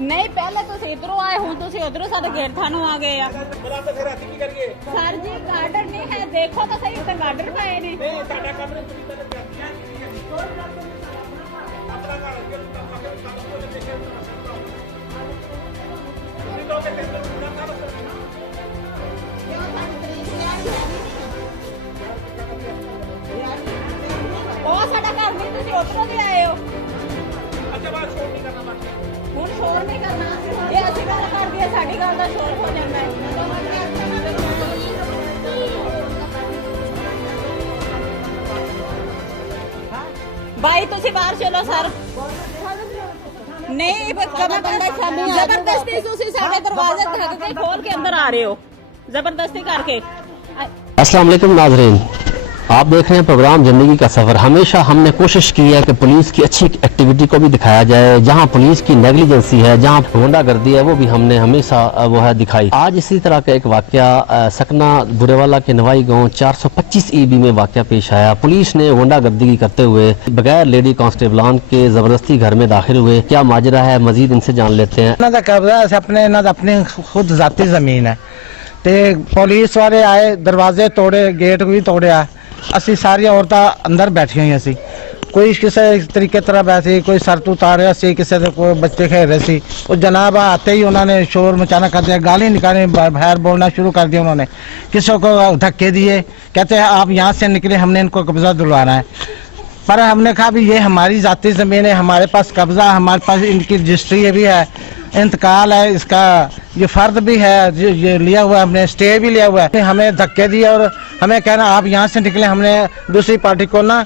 ਨਹੀਂ ਪਹਿਲੇ ਤੁਸੀਂ ਇਧਰੋਂ ਆਏ ਹੁਣ ਤੁਸੀਂ ਉਧਰੋਂ ਸਾਡੇ ਗੇਟ ਥਾਣੋਂ ਆ ਗਏ ਆ ਬਲਾ ਤਾਂ ਫਿਰ ਅਸੀਂ ਕੀ ਕਰੀਏ? ਸਰ ਜੀ ਗਾਰਡਰ ਨਹੀਂ ਹੈ ਦੇਖੋ ਤਾਂ ਸਹੀ ਉੱਤੇ ਗਾਰਡਰ ਪਏ ਨੇ ਨਹੀਂ ਸਾਡਾ ਕੰਮ ਨਹੀਂ ਤੁਸੀਂ ਤਾਂ ਕਰਦੀਆਂ ਆਪਣਾ ਘਰ ਅੱਗੇ ਕੰਮ ਕੋਲ ਦੇਖੇ ਤੁਸੀਂ ਲੋਕ ਤੇ ਪੂਰਾ ਕਰ ਉਹ ਸਾਡਾ ਘਰ ਨਹੀਂ ਤੁਸੀਂ ਉਧਰੋਂ ਦੀ ਆਏ ਹੋ ਅੱਛਾ ਬਾਤ ਸ਼ੋਰ ਨਹੀਂ ਕਰਨਾ ਬਾਕੀ ਹੁਣ ਸ਼ੋਰ ਨਹੀਂ ਕਰਨਾ ਇਹ ਅਸੀਂ ਗੱਲ ਕਰਦੀ ਹੈ ਸਾਡੀ ਗੱਲ ਦਾ ਸ਼ੋਰ ਹੋ ਜਾਂਦਾ ਹੈ ਭਾਈ ਤੁਸੀਂ ਬਾਹਰ ਚਲੋ ਸਰ ਨਹੀਂ ਜ਼ਬਰਦਸਤੀ ਤੁਸੀਂ ਸਾਡੇ ਦਰਵਾਜ਼ੇ ਧੱਕ ਕੇ ਖੋਲ ਕੇ अंदर आ रहे हो जबरदस्ती करके। अस्सलाम वालेकुम नाज़रीन, आप देख रहे हैं प्रोग्राम ज़िंदगी का सफ़र। हमेशा हमने कोशिश की है कि पुलिस की अच्छी एक्टिविटी को भी दिखाया जाए, जहां पुलिस की नेग्लिजेंसी है, जहां गुंडागर्दी है, वो भी हमने हमेशा वो है दिखाई। आज इसी तरह का एक वाक़या सकना बुरेवाला के नवाई गांव 425 EB में वाक़या पेश आया। पुलिस ने गुंडागर्दी करते हुए बगैर लेडी कांस्टेबलान के ज़बरदस्ती घर में दाखिल हुए। क्या माजरा है, मजीद इनसे जान लेते हैं। ਇਹਨਾਂ ਦਾ ਕਬਜ਼ਾ ਆਪਣੇ ਇਹਨਾਂ ਦਾ ਆਪਣੀ ਖੁਦ ਜ਼ਾਤੀ ਜ਼ਮੀਨ ਹੈ ਤੇ ਪੁਲਿਸ ਵਾਲੇ ਆਏ, ਦਰਵਾਜ਼ੇ ਤੋੜੇ, ਗੇਟ ਵੀ ਤੋੜਿਆ। ਅਸੀਂ ਸਾਰੀਆਂ ਔਰਤਾਂ ਅੰਦਰ ਬੈਠੀਆਂ ਹੋਈਆਂ ਸੀ, ਕੋਈ ਕਿਸੇ ਤਰੀਕੇ ਤਰ੍ਹਾਂ ਬੈਠੀ, ਕੋਈ ਸਰ ਤੋਂ ਉਤਾਰਿਆ ਸੀ, ਕਿਸੇ ਦੇ ਕੋਈ ਬੱਚੇ ਖੇਡ ਰਹੇ ਸੀ। ਉਹ जनाब आते ही उन्होंने शोर मचाना कर दिया, गाली निकाली, बाहर बोलना शुरू कर दिया। उन्होंने किसी को धक्के दिए, कहते हैं आप यहाँ से निकले, हमने इनको कब्जा दिलवाना है। पर हमने कहा भी ये हमारी ज़ाती ज़मीन है, हमारे पास कब्जा, हमारे पास इनकी रजिस्ट्री भी है, इंतकाल है, इसका ये फर्द भी है, ये लिया हुआ है, हमने स्टे भी लिया हुआ है। हमें धक्के दिए और हमें कहना आप यहाँ से निकले। हमने दूसरी पार्टी को ना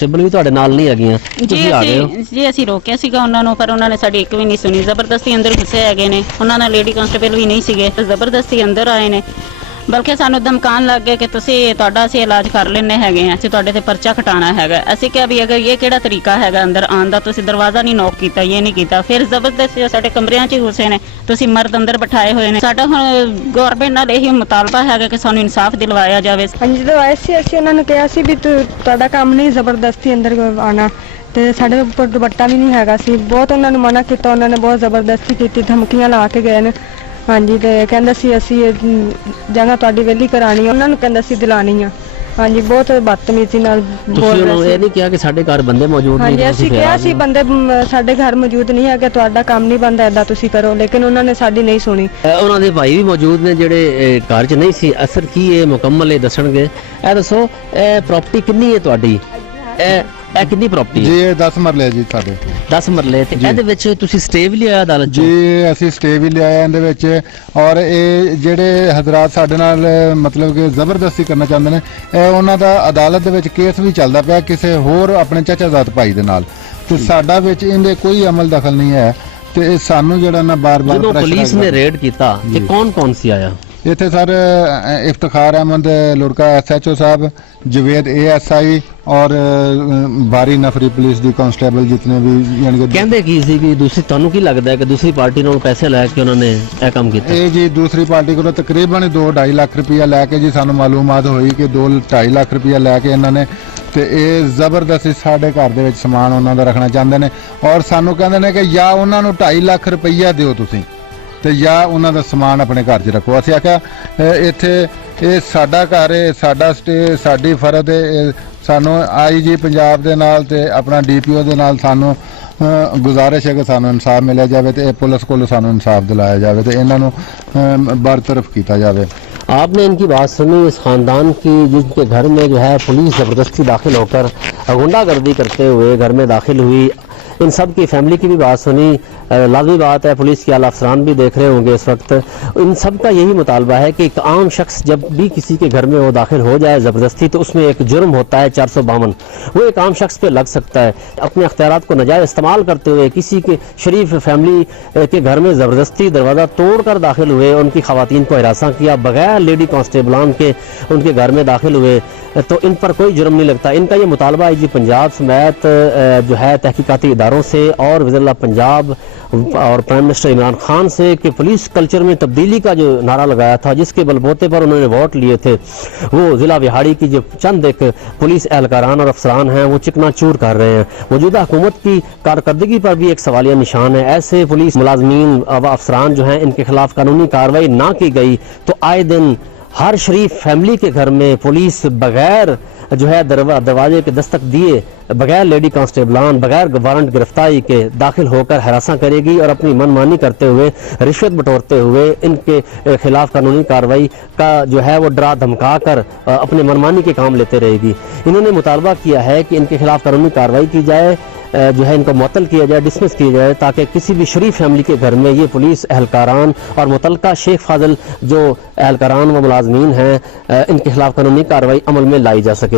ਸਿਬਲ ਵੀ ਤੁਹਾਡੇ ਨਾਲ ਨਹੀਂ ਹੈਗੀਆਂ, ਤੁਸੀਂ ਆ ਗਏ ਹੋ। ਜੀ ਅਸੀਂ ਰੋਕਿਆ ਸੀਗਾ ਉਹਨਾਂ ਨੂੰ, ਪਰ ਉਹਨਾਂ ਨੇ ਸਾਡੀ ਇੱਕ ਵੀ ਨਹੀਂ ਸੁਣੀ। ਜ਼ਬਰਦਸਤੀ ਅੰਦਰ ਘੁਸੇ ਹੈਗੇ ਨੇ, ਉਹਨਾਂ ਨਾਲ ਲੇਡੀ ਕਾਂਸਟੇਬਲ ਵੀ ਨਹੀਂ ਸੀਗੇ, ਜ਼ਬਰਦਸਤੀ ਅੰਦਰ ਆਏ ਨੇ। ਬਲਕਿ ਸਾਨੂੰ ਧਮਕਾਉਣ ਲੱਗ ਗਏ ਕਿ ਤੁਸੀਂ ਤੁਹਾਡਾ ਅਸੀਂ ਇਲਾਜ ਕਰ ਲੈਣੇ ਹੈਗੇ ਆ, ਅਸੀਂ ਤੁਹਾਡੇ ਤੇ ਪਰਚਾ ਕਟਾਣਾ ਹੈਗਾ। ਅਸੀਂ ਕਿਹਾ ਵੀ ਅਗਰ ਇਹ ਕਿਹੜਾ ਤਰੀਕਾ ਹੈਗਾ ਅੰਦਰ ਆਉਣ ਦਾ, ਤੁਸੀਂ ਦਰਵਾਜ਼ਾ ਨਹੀਂ ਨੌਕ ਕੀਤਾ, ਇਹ ਨਹੀਂ ਕੀਤਾ। ਫਿਰ ਜ਼ਬਰਦਸਤੀ ਸਾਡੇ ਕਮਰਿਆਂ 'ਚ ਹੀ ਘੁਸੇ ਨੇ, ਤੁਸੀਂ ਮਰਦ ਅੰਦਰ ਬਿਠਾਏ ਹੋਏ ਨੇ। ਸਾਡਾ ਹੁਣ ਗਵਰਨਮੈਂਟ ਨਾਲ ਇਹੀ ਮੁਤਾਲਬਾ ਹੈਗਾ ਕਿ ਸਾਨੂੰ ਇਨਸਾਫ ਦਿਲਵਾਇਆ ਜਾਵੇ। ਹਾਂਜੀ ਜਦੋਂ ਆਏ ਸੀ ਅਸੀਂ ਉਹਨਾਂ ਨੂੰ ਕਿਹਾ ਸੀ ਵੀ ਤੁਹਾਡਾ ਕੰਮ ਨਹੀਂ ਜ਼ਬਰਦਸਤੀ ਅੰਦਰ ਆਉਣਾ, ਤੇ ਸਾਡੇ ਉੱਪਰ ਦੁਪੱਟਾ ਵੀ ਨਹੀਂ ਹੈਗਾ ਸੀ। ਬਹੁਤ ਉਹਨਾਂ ਨੂੰ ਮਨਾ ਕੀਤਾ, ਉਹਨਾਂ ਨੇ ਬਹੁਤ ਜ਼ਬਰਦਸਤੀ ਕੀਤੀ, ਧਮਕੀਆਂ ਲਾ ਕੇ ਗਏ ਨੇ। ਹਾਂਜੀ ਤੇ ਕਹਿੰਦਾ ਸੀ ਅਸੀਂ ਜਗ੍ਹਾ ਤੁਹਾਡੀ ਵਿਹਲੀ ਕਰਾਣੀ, ਉਹਨਾਂ ਨੂੰ ਕਹਿੰਦਾ ਸੀ ਦਿਲਾਣੀ ਆ। ਹਾਂਜੀ ਬਹੁਤ ਬਦਤਮੀਜ਼ੀ ਨਾਲ ਤੁਸੀਂ ਬੋਲ ਉਹਨਾਂ ਨੂੰ ਰਹੇ ਇਹ ਨਹੀਂ ਕਿਹਾ ਕਿ ਸਾਡੇ ਘਰ ਬੰਦੇ ਮੌਜੂਦ ਨਹੀਂ? ਹਾਂਜੀ ਅਸੀਂ ਕਿਹਾ ਸੀ ਬੰਦੇ ਸਾਡੇ ਘਰ ਮੌਜੂਦ ਨਹੀਂ ਹੈਗੇ, ਤੁਹਾਡਾ ਕੰਮ ਨਹੀਂ ਬਣਦਾ ਏਦਾਂ ਤੁਸੀਂ ਕਰੋ, ਲੇਕਿਨ ਉਹਨਾਂ ਨੇ ਸਾਡੀ ਨਹੀਂ ਸੁਣੀ। ਉਹਨਾਂ ਦੇ ਭਾਈ ਵੀ ਮੌਜੂਦ ਨੇ ਜਿਹੜੇ ਘਰ 'ਚ ਨਹੀਂ ਸੀ। ਅਸਰ ਕੀ ਇਹ ਮੁਕੰਮਲ ਇਹ ਦੱਸਣਗੇ। ਇਹ ਦੱਸੋ ਇਹ ਪ੍ਰਾਪਰਟੀ ਕਿੰਨੀ ਹੈ ਤੁਹਾਡੀ? ਇਹ ਕਿੰਨੀ ਪ੍ਰਾਪਰਟੀ ਹੈ? ਜੀ ਇਹ 10 ਮਰਲੇ ਜੀ ਸਾਡੇ 10 ਮਰਲੇ। ਤੇ ਇਹਦੇ ਵਿੱਚ ਤੁਸੀਂ ਸਟੇ ਵੀ ਲਿਆ ਅਦਾਲਤ 'ਚ? ਜੀ ਅਸੀਂ ਸਟੇ ਵੀ ਲਿਆਇਆ ਇਹਦੇ ਵਿੱਚ। ਔਰ ਇਹ ਜਿਹੜੇ ਹਜ਼ਰਾਤ ਸਾਡੇ ਨਾਲ ਮਤਲਬ ਕਿ ਜ਼ਬਰਦਸਤੀ ਕਰਨਾ ਚਾਹੁੰਦੇ ਨੇ, ਇਹ ਉਹਨਾਂ ਦਾ ਅਦਾਲਤ ਦੇ ਵਿੱਚ ਕੇਸ ਵੀ ਚੱਲਦਾ ਪਿਆ ਕਿਸੇ ਹੋਰ ਆਪਣੇ ਚਾਚਾਜ਼ਾਦ ਭਾਈ ਦੇ ਨਾਲ, ਤੇ ਸਾਡਾ ਵਿੱਚ ਇਹਦੇ ਕੋਈ ਅਮਲ ਦਖਲ ਨਹੀਂ ਹੈ। ਤੇ ਇਹ ਸਾਨੂੰ ਜਿਹੜਾ ਨਾ ਬਾਰ-ਬਾਰ ਜਦੋਂ ਪੁਲਿਸ ਨੇ ਰੇਡ ਕੀਤਾ ਤੇ ਕੌਣ ਸੀ ਆਇਆ ਇੱਥੇ? ਸਰ इफ्तिखार अहमद लुड़का SHO साहब, जवेद ASI और बारी नफरी पुलिस ਦੀ ਕਾਂਸਟੇਬਲ ਜਿਤਨੇ ਵੀ ਯਾਨੀ ਕਿ ਕਹਿੰਦੇ ਕੀ ਸੀ ਕਿ ਦੂਸਰੀ ਤੁਹਾਨੂੰ ਕੀ ਲੱਗਦਾ ਹੈ ਕਿ ਦੂਸਰੀ ਪਾਰਟੀ ਨਾਲ ਪੈਸੇ ਲੈ ਕੇ ਉਹਨਾਂ ਨੇ ਇਹ ਕੰਮ ਕੀਤਾ? ਇਹ ਜੀ ਦੂਸਰੀ ਪਾਰਟੀ ਕੋਲੋਂ ਤਕਰੀਬਨ 2-2.5 ਲੱਖ ਰੁਪਇਆ ਲੈ ਕੇ ਜੀ ਸਾਨੂੰ ਮਾਲੂਮਾਤ ਹੋਈ ਕਿ 2-2.5 ਲੱਖ ਰੁਪਇਆ ਲੈ ਕੇ ਇਹਨਾਂ ਨੇ ਤੇ ਇਹ ਜ਼ਬਰਦਸਤੀ ਸਾਡੇ ਘਰ ਦੇ ਵਿੱਚ ਸਮਾਨ ਉਹਨਾਂ ਦਾ ਰੱਖਣਾ ਚਾਹੁੰਦੇ ਨੇ। ਔਰ ਸਾਨੂੰ ਕਹਿੰਦੇ ਨੇ ਕਿ ਜਾਂ ਉਹਨਾਂ ਨੂੰ 2.5 ਲੱਖ ਰੁਪਇਆ ਦਿਓ ਤੁਸੀਂ ਤੇ ਜਾਂ ਉਹਨਾਂ ਦਾ ਸਮਾਨ ਆਪਣੇ ਘਰ 'ਚ ਰੱਖੋ। ਅਸੀਂ ਆਖਿਆ ਇੱਥੇ ਇਹ ਸਾਡਾ ਘਰ ਹੈ, ਸਾਡਾ ਸਟੇ, ਸਾਡੀ ਫਰਜ਼ ਹੈ। ਸਾਨੂੰ IG ਪੰਜਾਬ ਦੇ ਨਾਲ ਤੇ ਆਪਣਾ DPO ਦੇ ਨਾਲ ਸਾਨੂੰ ਗੁਜ਼ਾਰਿਸ਼ ਹੈ ਕਿ ਸਾਨੂੰ ਇਨਸਾਫ ਮਿਲਿਆ ਜਾਵੇ ਤੇ ਪੁਲਿਸ ਕੋਲ ਸਾਨੂੰ ਇਨਸਾਫ ਦਿਲਾਇਆ ਜਾਵੇ ਤੇ ਇਹਨਾਂ ਨੂੰ ਬਰਤਰਫ ਕੀਤਾ ਜਾਵੇ। आपने इनकी बात सुनी, इस खानदान की जिनके घर में जो है पुलिस ज़बरदस्ती दाखिल होकर गुंडागर्दी करते हुए घर में दाखिल हुई, इन सब की फैमिली की भी बात सुनी। लाजमी बात है, पुलिस के आला अफसरान भी देख रहे होंगे इस वक्त। इन सब का यही मुतालबा है कि एक आम शख्स जब भी किसी के घर में वो दाखिल हो जाए ज़बरदस्ती, तो उसमें एक जुर्म होता है 452, वो एक आम शख्स पे लग सकता है। अपने अख्तियारात को नाजायज़ इस्तेमाल करते हुए किसी के शरीफ फैमिली के घर में ज़बरदस्ती दरवाज़ा तोड़ कर दाखिल हुए, उनकी ख़वातीन को हिरासा किया, बगैर लेडी कांस्टेबलान के उनके घर में दाखिल हुए, तो इन पर कोई जुर्म नहीं लगता। इनका ये मुतालबा है जी पंजाब समेत जो है तहकीकाती इदारों से और वज़ीर-ए-आला पंजाब और प्राइम मिनिस्टर इमरान खान से कि पुलिस कल्चर में तब्दीली का जो नारा लगाया था, जिसके बलबूते पर उन्होंने वोट लिए थे, वो जिला बिहाड़ी की जो चंद एक पुलिस एहलकारान और अफसरान हैं वो चिकनाचूर कर रहे हैं। मौजूदा हुकूमत की कारकर्दगी पर भी एक सवालिया निशान है। ऐसे पुलिस मुलाजमीन व अफसरान जो हैं इनके खिलाफ कानूनी कार्रवाई ना की गई तो आए दिन हर शरीफ फैमिली के घर में पुलिस बगैर जो है दरवाजे के दस्तक दिए, बगैर लेडी कांस्टेबलान, बगैर वारंट गिरफ्तारी के दाखिल होकर हरासा करेगी और अपनी मनमानी करते हुए, रिश्वत बटोरते हुए इनके खिलाफ कानूनी कार्रवाई का जो है वो डरा धमका कर अपने मनमानी के काम लेते रहेगी। इन्होंने मुतालबा किया है कि इनके खिलाफ कानूनी कार्रवाई की जाए, जो है इनको मुअत्तल किया जाए, डिसमिस किया जाए, ताकि किसी भी शरीफ फैमिली के घर में ये पुलिस एहलकारान और मुतलका शेख फाजिल जो एहलकारान व मुलाजमीन हैं इनके खिलाफ कानूनी कार्रवाई अमल में लाई जा सके।